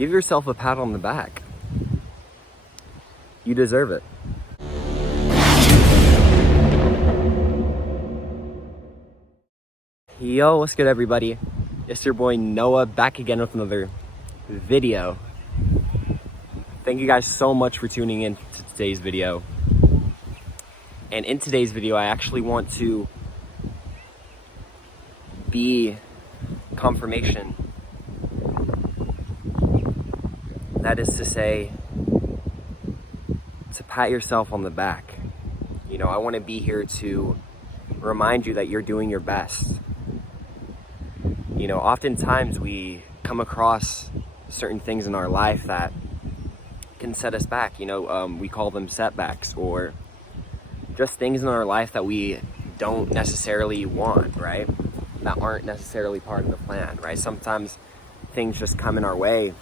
Give yourself a pat on the back. You deserve it. Yo, what's good, everybody? It's your boy Noah, back again with another video. Thank you guys so much for tuning in to today's video. And in today's video, I actually want to be confirmation. That is to say, to pat yourself on the back. You know, I want to be here to remind you that you're doing your best. You know, oftentimes we come across certain things in our life that can set us back. You know, we call them setbacks, or just things in our life that we don't necessarily want, right? That aren't necessarily part of the plan, right? Sometimes things just come in our way,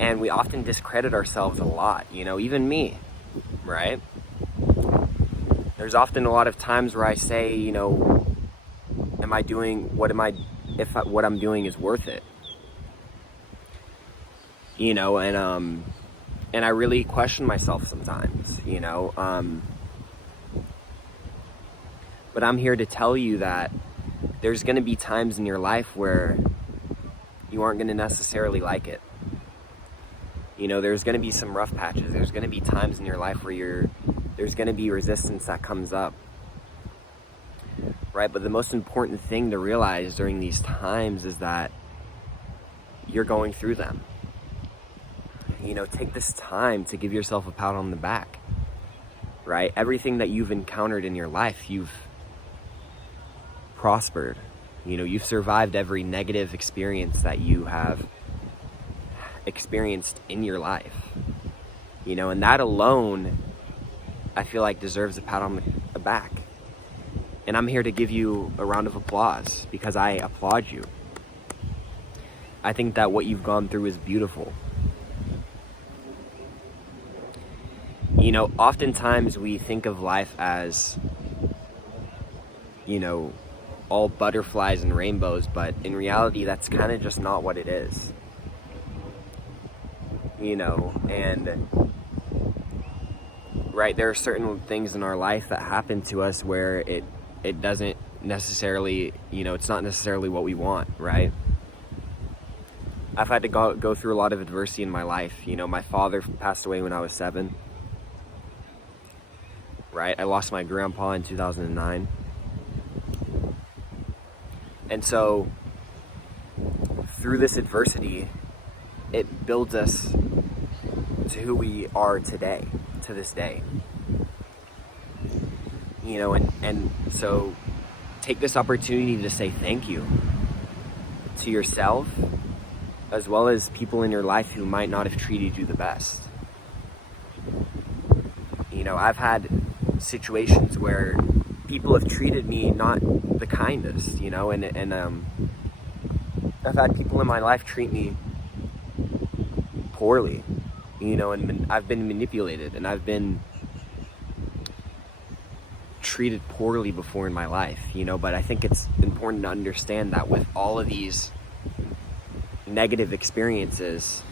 and we often discredit ourselves a lot, you know, even me, right? There's often a lot of times where I say, you know, what I'm doing is worth it? You know, and I really question myself sometimes, you know, but I'm here to tell you that there's going to be times in your life where you aren't going to necessarily like it. You know, there's going to be some rough patches. There's going to be times in your life where there's going to be resistance that comes up. Right? But the most important thing to realize during these times is that you're going through them. You know, take this time to give yourself a pat on the back. Right? Everything that you've encountered in your life, you've prospered. You know, you've survived every negative experience that you have experienced in your life. You know, and that alone, I feel like, deserves a pat on the back. And I'm here to give you a round of applause because I applaud you. I think that what you've gone through is beautiful. You know, oftentimes we think of life as, you know, all butterflies and rainbows, but in reality, that's kind of just not what it is. You know, and right, there are certain things in our life that happen to us where it doesn't necessarily, you know, it's not necessarily what we want, right? I've had to go through a lot of adversity in my life. You know, my father passed away when I was 7, right? I lost my grandpa in 2009. And so through this adversity, it builds us to who we are today, to this day. You know, and so take this opportunity to say thank you to yourself, as well as people in your life who might not have treated you the best. You know, I've had situations where people have treated me not the kindest, you know, and I've had people in my life treat me poorly, you know, and I've been manipulated, and I've been treated poorly before in my life, you know, but I think it's important to understand that with all of these negative experiences,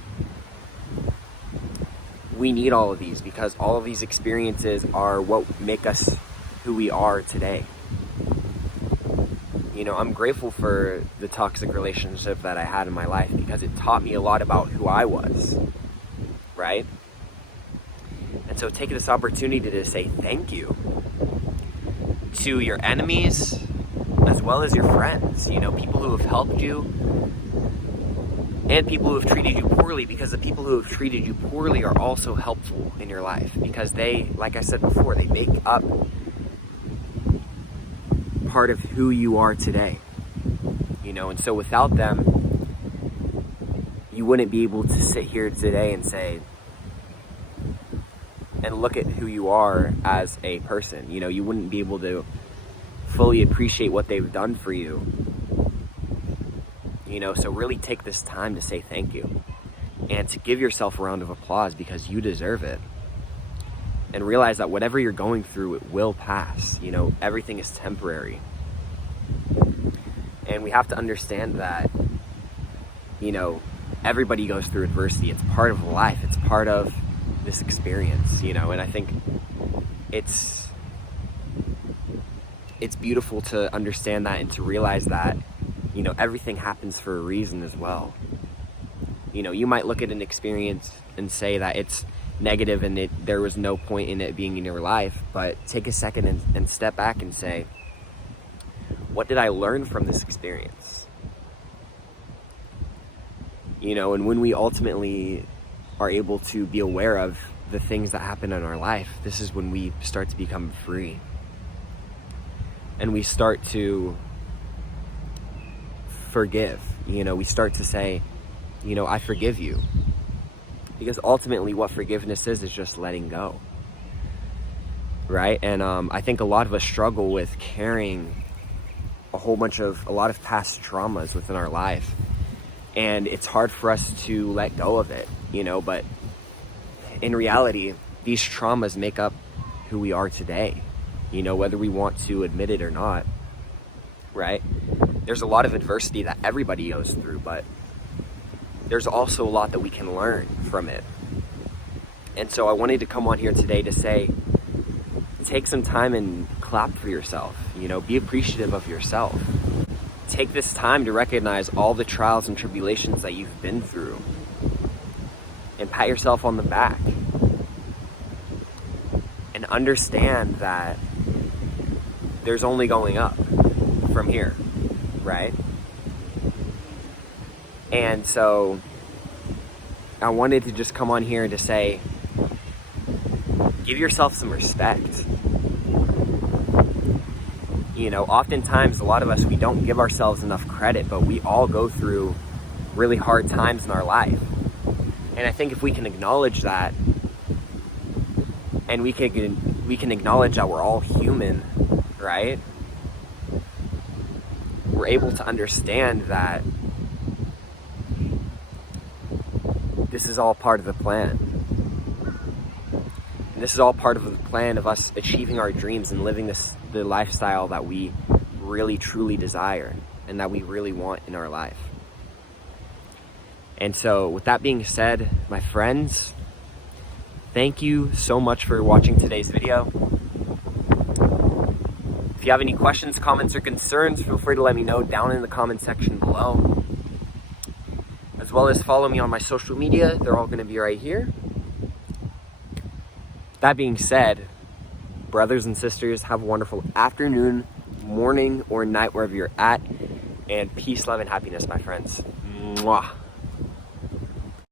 we need all of these, because all of these experiences are what make us who we are today. You know, I'm grateful for the toxic relationship that I had in my life because it taught me a lot about who I was, right? And so take this opportunity to say thank you to your enemies as well as your friends, you know, people who have helped you and people who have treated you poorly, because the people who have treated you poorly are also helpful in your life because they, like I said before, they make up part of who you are today, you know, and so without them, you wouldn't be able to sit here today and say, and look at who you are as a person. You know, you wouldn't be able to fully appreciate what they've done for you. You know, so really take this time to say thank you and to give yourself a round of applause because you deserve it. And realize that whatever you're going through, it will pass. You know, everything is temporary. And we have to understand that, you know, everybody goes through adversity. It's part of life. It's part of this experience, you know, and I think it's beautiful to understand that and to realize that, you know, everything happens for a reason as well. You know, you might look at an experience and say that it's negative and there was no point in it being in your life, but take a second and step back and say, what did I learn from this experience? You know, and when we ultimately are able to be aware of the things that happen in our life, this is when we start to become free. And we start to forgive. You know, we start to say, you know, I forgive you. Because ultimately what forgiveness is just letting go. Right? And I think a lot of us struggle with carrying a lot of past traumas within our life. And it's hard for us to let go of it, you know, but in reality, these traumas make up who we are today, you know, whether we want to admit it or not, right? There's a lot of adversity that everybody goes through, but there's also a lot that we can learn from it. And so I wanted to come on here today to say, take some time and clap for yourself, you know, be appreciative of yourself. Take this time to recognize all the trials and tribulations that you've been through and pat yourself on the back and understand that there's only going up from here, right? And so I wanted to just come on here to say, give yourself some respect. You know, oftentimes, a lot of us, we don't give ourselves enough credit, but we all go through really hard times in our life. And I think if we can acknowledge that, and we can acknowledge that we're all human, right? We're able to understand that this is all part of the plan. And this is all part of the plan of us achieving our dreams and living the lifestyle that we really truly desire and that we really want in our life. And so with that being said, my friends, thank you so much for watching today's video. If you have any questions, comments, or concerns, feel free to let me know down in the comment section below. As well as follow me on my social media. They're all going to be right here. That being said, brothers and sisters, have a wonderful afternoon, morning, or night, wherever you're at. And peace, love, and happiness, my friends. Mwah.